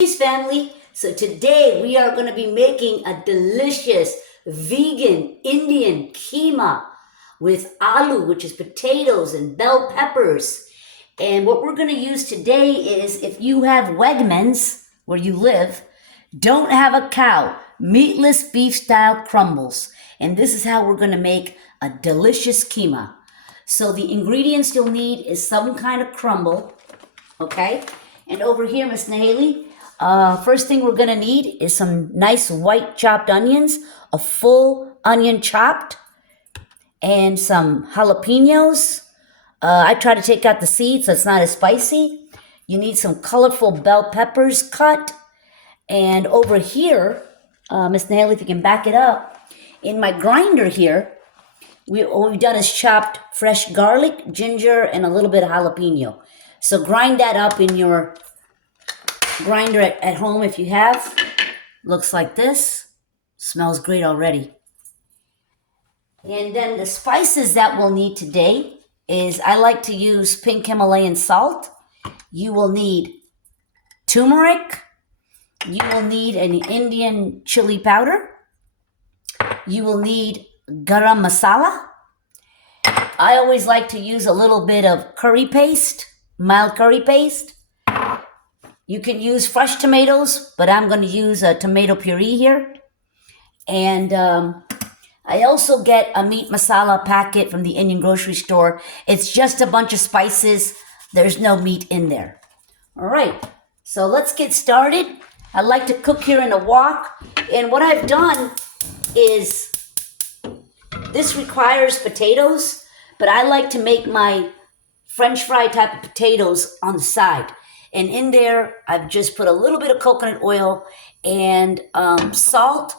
Peace family. So today we are going to be making a delicious vegan Indian keema with aloo, which is potatoes and bell peppers. And what we're going to use today is, if you have Wegmans where you live, don't have a cow, meatless beef style crumbles. And this is how we're going to make a delicious keema. So the ingredients you'll need is some kind of crumble, okay? And over here, Miss Nahali, first thing we're gonna need is some nice white chopped onions, a full onion chopped, and some jalapeños. I try to take out the seeds so it's not as spicy. You need some colorful bell peppers cut. And over here, Miss Nahali, if you can back it up, in my grinder here, what we've done is chopped fresh garlic, ginger, and a little bit of jalapeno. So grind that up in your grinder at home if you have. Looks like this. Smells great already. And then the spices that we'll need today is, I like to use pink Himalayan salt. You will need turmeric. You will need an Indian chili powder. You will need garam masala. I always like to use a little bit of curry paste, mild curry paste. You can use fresh tomatoes, but I'm going to use a tomato puree here. And I also get a meat masala packet from the Indian grocery store. It's just a bunch of spices. There's no meat in there. All right, so let's get started. I like to cook here in a wok. And what I've done is, this requires potatoes, but I like to make my French fry type of potatoes on the side. And in there, I've just put a little bit of coconut oil and salt,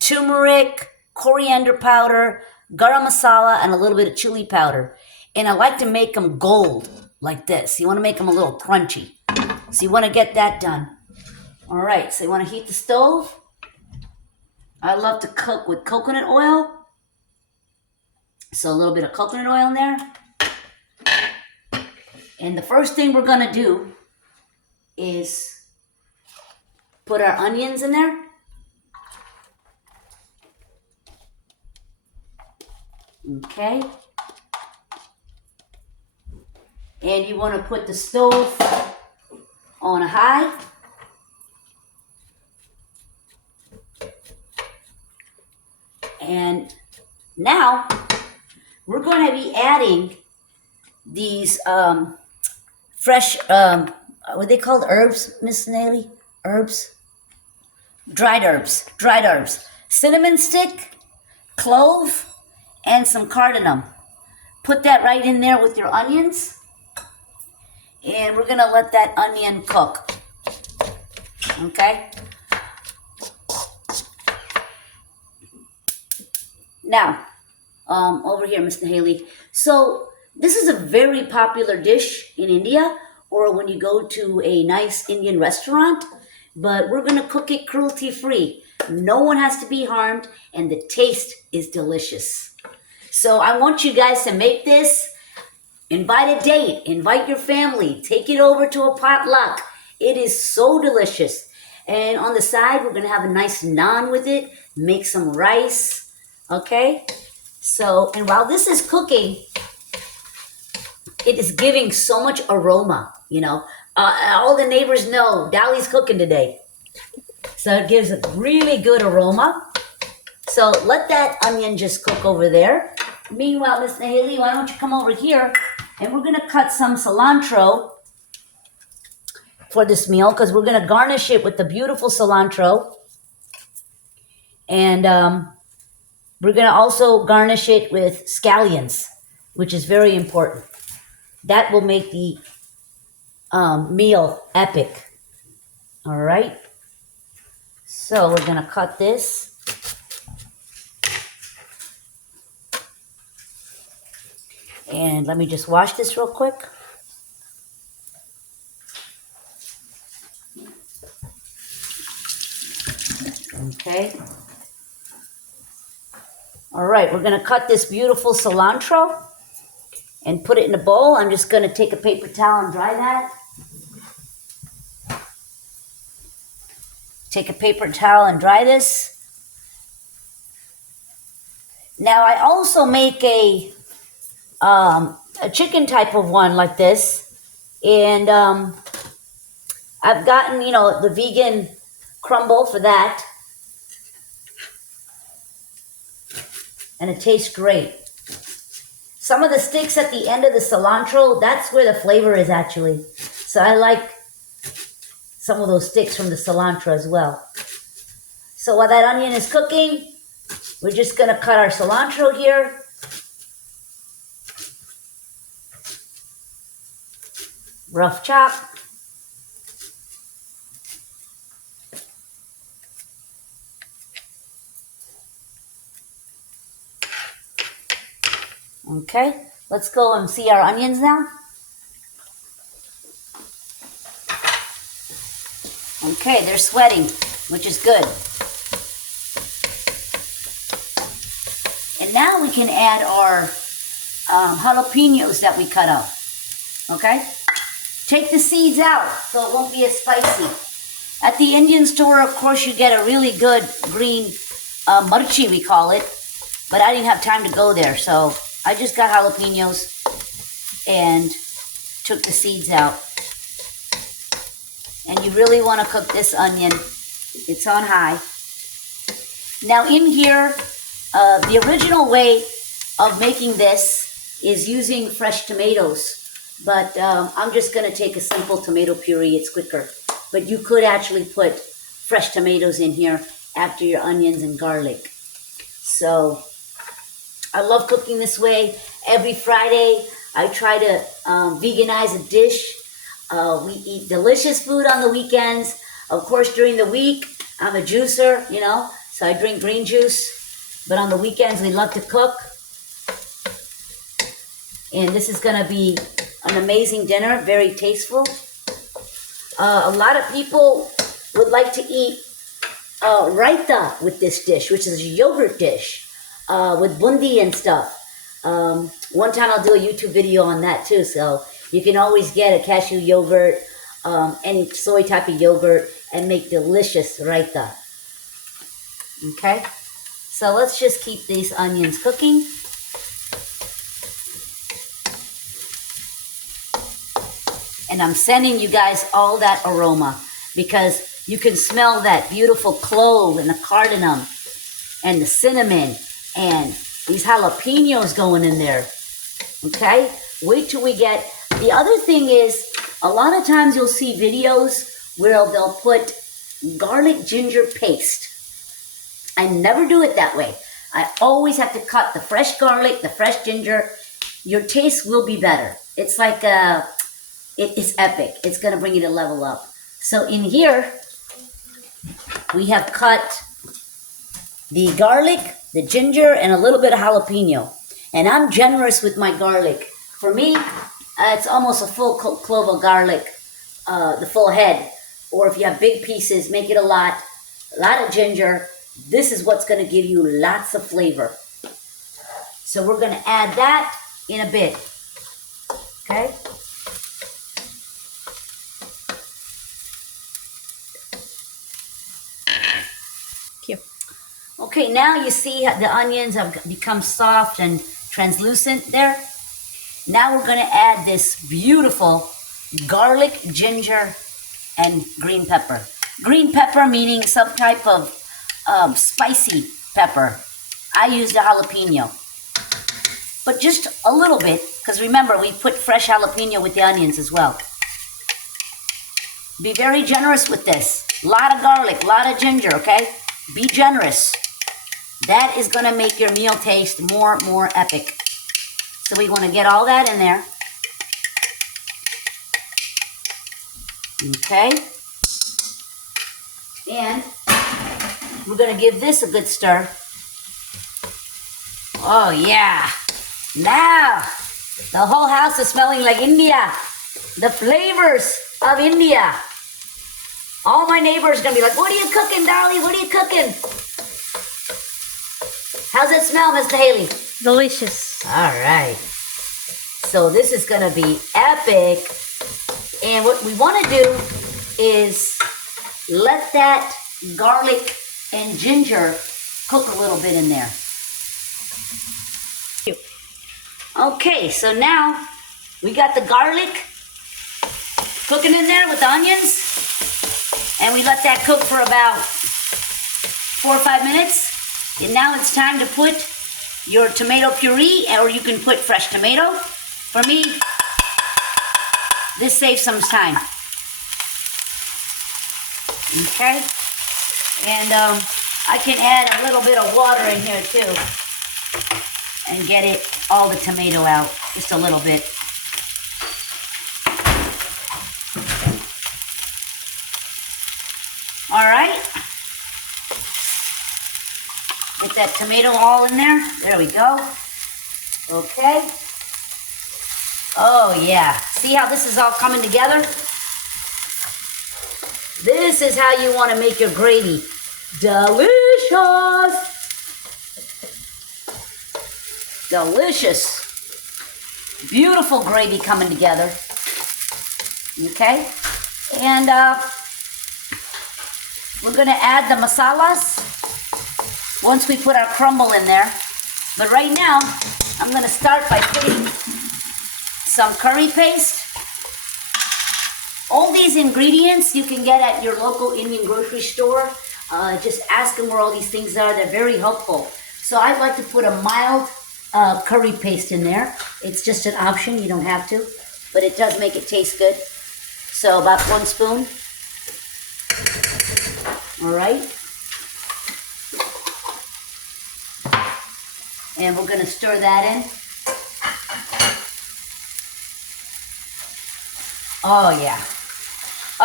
turmeric, coriander powder, garam masala, and a little bit of chili powder. And I like to make them gold like this. You want to make them a little crunchy. So you want to get that done. All right, so you want to heat the stove. I love to cook with coconut oil. So a little bit of coconut oil in there. And the first thing we're going to do is put our onions in there. Okay. And you want to put the stove on a high. And now we're going to be adding these fresh, what are they called? Herbs, Miss Nahali? Herbs? Dried herbs. Dried herbs. Cinnamon stick, clove, and some cardamom. Put that right in there with your onions. And we're going to let that onion cook. Okay? Now, over here, Miss Nahali. So this is a very popular dish in India, or when you go to a nice Indian restaurant, but we're going to cook it cruelty-free. No one has to be harmed, and the taste is delicious. So I want you guys to make this. Invite a date, invite your family, take it over to a potluck. It is so delicious. And on the side, we're going to have a nice naan with it, make some rice, okay? So, and while this is cooking, it is giving so much aroma, you know. All the neighbors know Dali's cooking today. So it gives a really good aroma. So let that onion just cook over there. Meanwhile, Miss Nahali, why don't you come over here, and we're going to cut some cilantro for this meal, because we're going to garnish it with the beautiful cilantro. And we're going to also garnish it with scallions, which is very important. That will make the meal epic. All right. So we're going to cut this. And let me just wash this real quick. Okay. All right, we're going to cut this beautiful cilantro and put it in a bowl. I'm just going to take a paper towel and dry that. take a paper towel and dry this. Now I also make a chicken type of one like this, and I've gotten, you know, the vegan crumble for that, and it tastes great. Some of the sticks at the end of the cilantro, that's where the flavor is actually. So I like some of those sticks from the cilantro as well. So while that onion is cooking, we're just gonna cut our cilantro here. Rough chop. Okay, let's go and see our onions now. Okay, they're sweating, which is good. And now we can add our jalapenos that we cut up. Okay? Take the seeds out so it won't be as spicy. At the Indian store, of course, you get a really good green mirchi, we call it. But I didn't have time to go there, so I just got jalapenos and took the seeds out. And you really want to cook this onion. It's on high. Now in here, the original way of making this is using fresh tomatoes. But I'm just going to take a simple tomato puree. It's quicker. But you could actually put fresh tomatoes in here after your onions and garlic. So I love cooking this way. Every Friday, I try to veganize a dish. We eat delicious food on the weekends. Of course, during the week, I'm a juicer, you know, so I drink green juice. But on the weekends, we love to cook. And this is going to be an amazing dinner, very tasteful. A lot of people would like to eat raita with this dish, which is a yogurt dish with bundi and stuff. One time I'll do a YouTube video on that too, so you can always get a cashew yogurt, any soy type of yogurt, and make delicious raita. Okay, so let's just keep these onions cooking. And I'm sending you guys all that aroma because you can smell that beautiful clove and the cardamom and the cinnamon and these jalapenos going in there. Okay? Wait till we get... The other thing is, a lot of times you'll see videos where they'll put garlic ginger paste. I never do it that way. I always have to cut the fresh garlic, the fresh ginger. Your taste will be better. It's like it's epic. It's going to bring you to level up. So in here, we have cut the garlic, the ginger, and a little bit of jalapeno. And I'm generous with my garlic. For me, it's almost a full clove of garlic, the full head. Or if you have big pieces, make it a lot of ginger. This is what's going to give you lots of flavor. So we're going to add that in a bit. Okay? Okay, now you see the onions have become soft and translucent there. Now we're going to add this beautiful garlic, ginger, and green pepper. Green pepper meaning some type of spicy pepper. I used a jalapeno. But just a little bit, because remember, we put fresh jalapeno with the onions as well. Be very generous with this. A lot of garlic, a lot of ginger, okay? Be generous. That is going to make your meal taste more epic. So we want to get all that in there. Okay. And we're going to give this a good stir. Oh, yeah. Now, the whole house is smelling like India. The flavors of India. All my neighbors are going to be like, what are you cooking, Dolly? What are you cooking? How's it smell, Mr. Haley? Delicious. All right. So this is going to be epic. And what we want to do is let that garlic and ginger cook a little bit in there. Okay, so now we got the garlic cooking in there with the onions, and we let that cook for about 4 or 5 minutes. And now it's time to put your tomato puree, or you can put fresh tomato. For me, this saves some time. Okay, and I can add a little bit of water in here too and get it, all the tomato out, just a little bit. All right, get that tomato all in there. There we go. Okay. Oh yeah, see how this is all coming together? This is how you want to make your gravy. Delicious! Delicious. Beautiful gravy coming together. Okay? And we're going to add the masalas once we put our crumble in there. But right now, I'm going to start by putting some curry paste. All these ingredients you can get at your local Indian grocery store. Just ask them where all these things are. They're very helpful. So I like to put a mild curry paste in there. It's just an option. You don't have to. But it does make it taste good. So about 1 spoon. All right. And we're going to stir that in. Oh, yeah.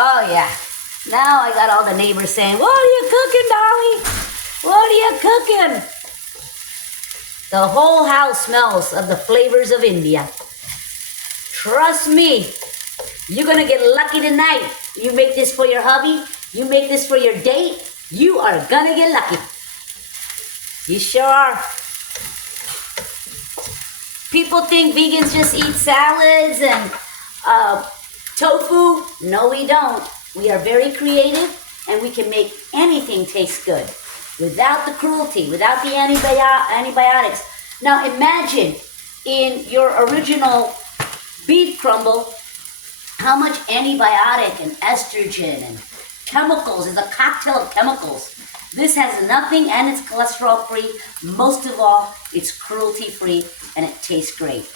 Oh, yeah. Now I got all the neighbors saying, "What are you cooking, Dolly? What are you cooking?" The whole house smells of the flavors of India. Trust me, you're going to get lucky tonight. You make this for your hubby, you make this for your date, you are going to get lucky. You sure are. People think vegans just eat salads and tofu. No, we don't. We are very creative, and we can make anything taste good without the cruelty, without the antibiotics. Now imagine in your original beef crumble how much antibiotic and estrogen and chemicals. Is a cocktail of chemicals. This has nothing, and it's cholesterol free. Most of all, it's cruelty free, and it tastes great.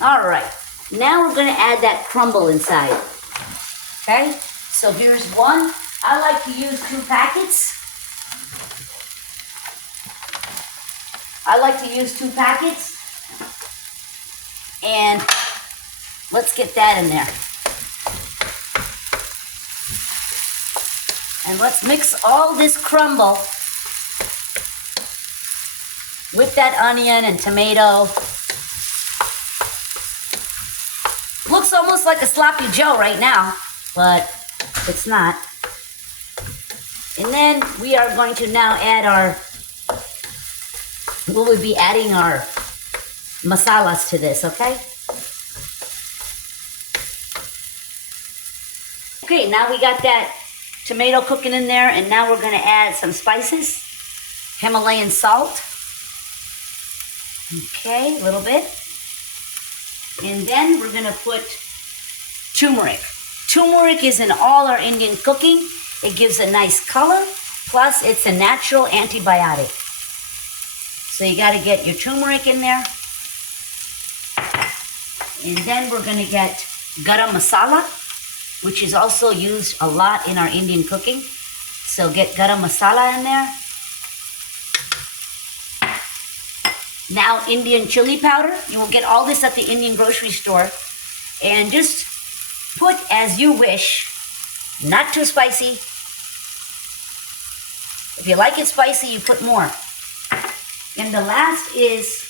All right, now we're going to add that crumble inside. Okay, so here's one. I like to use 2 packets. And let's get that in there. And let's mix all this crumble with that onion and tomato. Looks almost like a sloppy Joe right now, but it's not. And then we are going to now add we'll be adding our masalas to this, okay? Okay, now we got that tomato cooking in there, and now we're gonna add some spices. Himalayan salt. Okay, a little bit. And then we're gonna put turmeric. Turmeric is in all our Indian cooking. It gives a nice color, plus it's a natural antibiotic. So you gotta get your turmeric in there. And then we're gonna get garam masala, which is also used a lot in our Indian cooking. So get garam masala in there. Now Indian chili powder. You will get all this at the Indian grocery store. And just put as you wish. Not too spicy. If you like it spicy, you put more. And the last is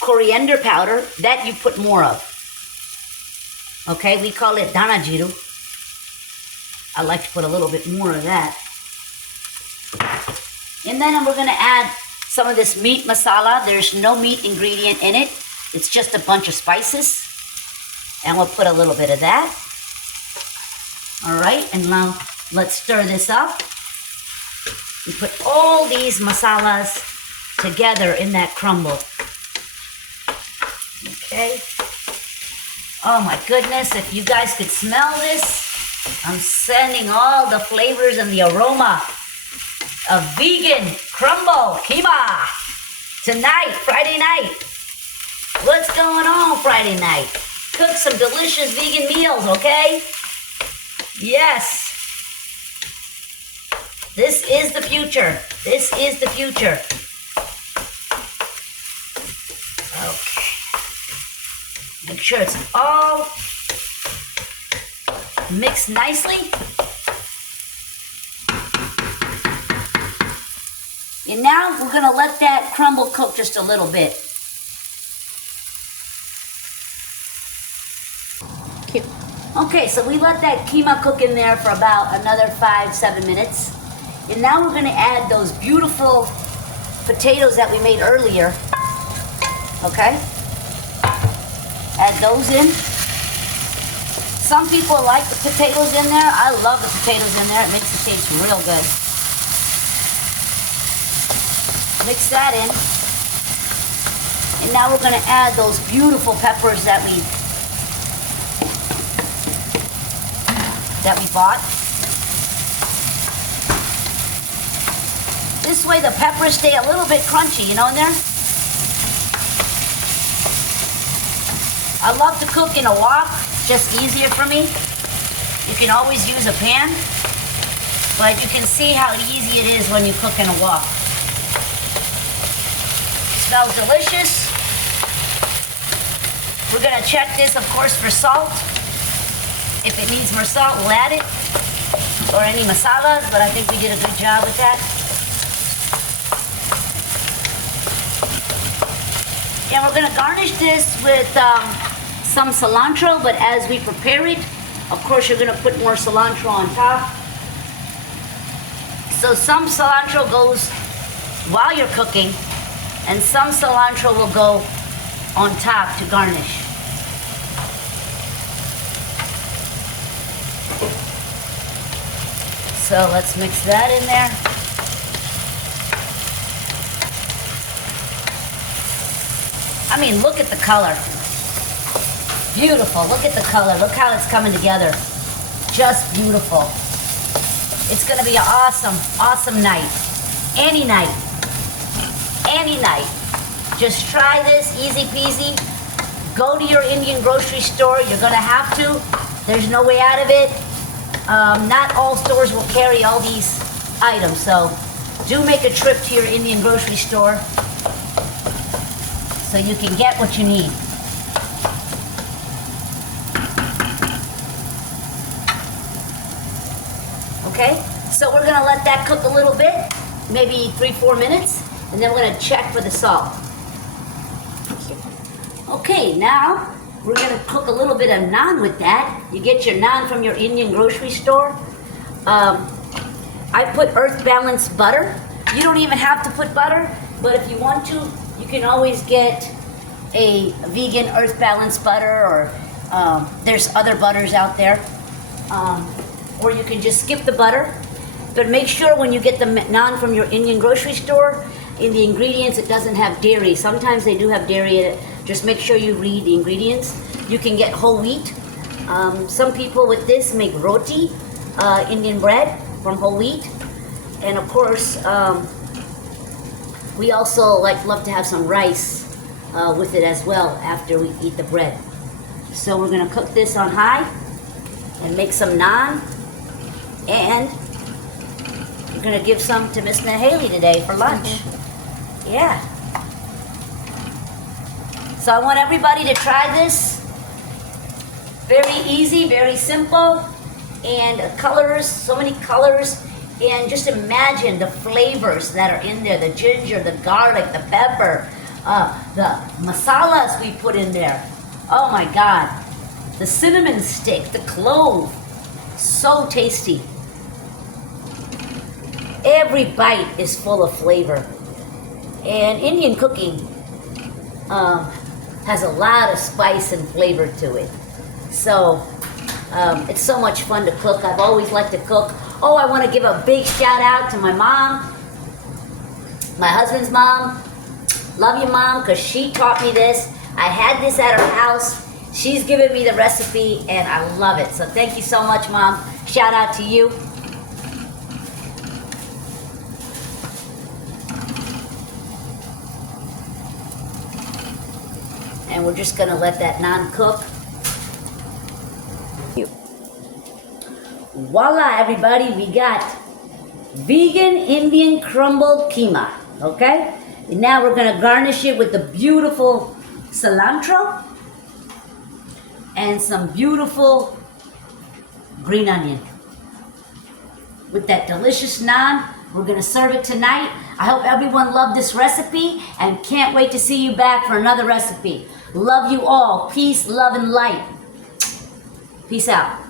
coriander powder. That you put more of. Okay, we call it dana jiru. I like to put a little bit more of that. And then we're going to add some of this meat masala. There's no meat ingredient in it. It's just a bunch of spices. And we'll put a little bit of that. All right, and now let's stir this up. You put all these masalas together in that crumble. Okay. Oh my goodness, if you guys could smell this, I'm sending all the flavors and the aroma of vegan crumble KEEMA tonight, Friday night. What's going on Friday night? Cook some delicious vegan meals, okay? Yes. This is the future. This is the future. Okay. Make sure it's all mixed nicely. And now we're going to let that crumble cook just a little bit. Okay, so we let that KEEMA cook in there for about another 5-7 minutes. And now we're going to add those beautiful potatoes that we made earlier. Okay? Add those in. Some people like the potatoes in there. I love the potatoes in there. It makes it taste real good. Mix that in. And now we're going to add those beautiful peppers that we bought. This way the peppers stay a little bit crunchy, you know, in there. I love to cook in a wok, just easier for me. You can always use a pan, but you can see how easy it is when you cook in a wok. Smells delicious. We're gonna check this, of course, for salt. If it needs more salt, we'll add it, or any masalas, but I think we did a good job with that. And we're gonna garnish this with some cilantro, but as we prepare it, of course, you're gonna put more cilantro on top. So some cilantro goes while you're cooking, and some cilantro will go on top to garnish. So let's mix that in there. I mean, look at the color. Beautiful, look at the color. Look how it's coming together. Just beautiful. It's gonna be an awesome, awesome night. Any night. Any night. Just try this, easy peasy. Go to your Indian grocery store. You're gonna have to. There's no way out of it. Not all stores will carry all these items, so do make a trip to your Indian grocery store so you can get what you need. Okay, so we're gonna let that cook a little bit, maybe 3-4 minutes, and then we're gonna check for the salt. Okay, now we're gonna cook a little bit of naan with that. You get your naan from your Indian grocery store. I put earth balanced butter. You don't even have to put butter, but if you want to, you can always get a vegan earth balanced butter, or there's other butters out there. Or you can just skip the butter. But make sure when you get the naan from your Indian grocery store, in the ingredients it doesn't have dairy. Sometimes they do have dairy in it. Just make sure you read the ingredients. You can get whole wheat. Some people with this make roti, Indian bread from whole wheat. And of course, we also love to have some rice with it as well after we eat the bread. So we're gonna cook this on high and make some naan. And we're gonna give some to Miss Haley today for lunch. Yeah. So I want everybody to try this. Very easy, very simple, and colors, so many colors, and just imagine the flavors that are in there, the ginger, the garlic, the pepper, the masalas we put in there. Oh my God. The cinnamon stick, the clove, so tasty. Every bite is full of flavor. And Indian cooking has a lot of spice and flavor to it. So it's so much fun to cook. I've always liked to cook. Oh, I want to give a big shout out to my mom My husband's mom, love you, Mom, because she taught me this. I had this at her house. She's given me the recipe, and I love it. So thank you so much, Mom. Shout out to you. And we're just gonna let that naan cook. Voila, everybody, we got vegan Indian crumble keema, okay? And now we're gonna garnish it with the beautiful cilantro and some beautiful green onion. With that delicious naan, we're gonna serve it tonight. I hope everyone loved this recipe and can't wait to see you back for another recipe. Love you all. Peace, love, and light. Peace out.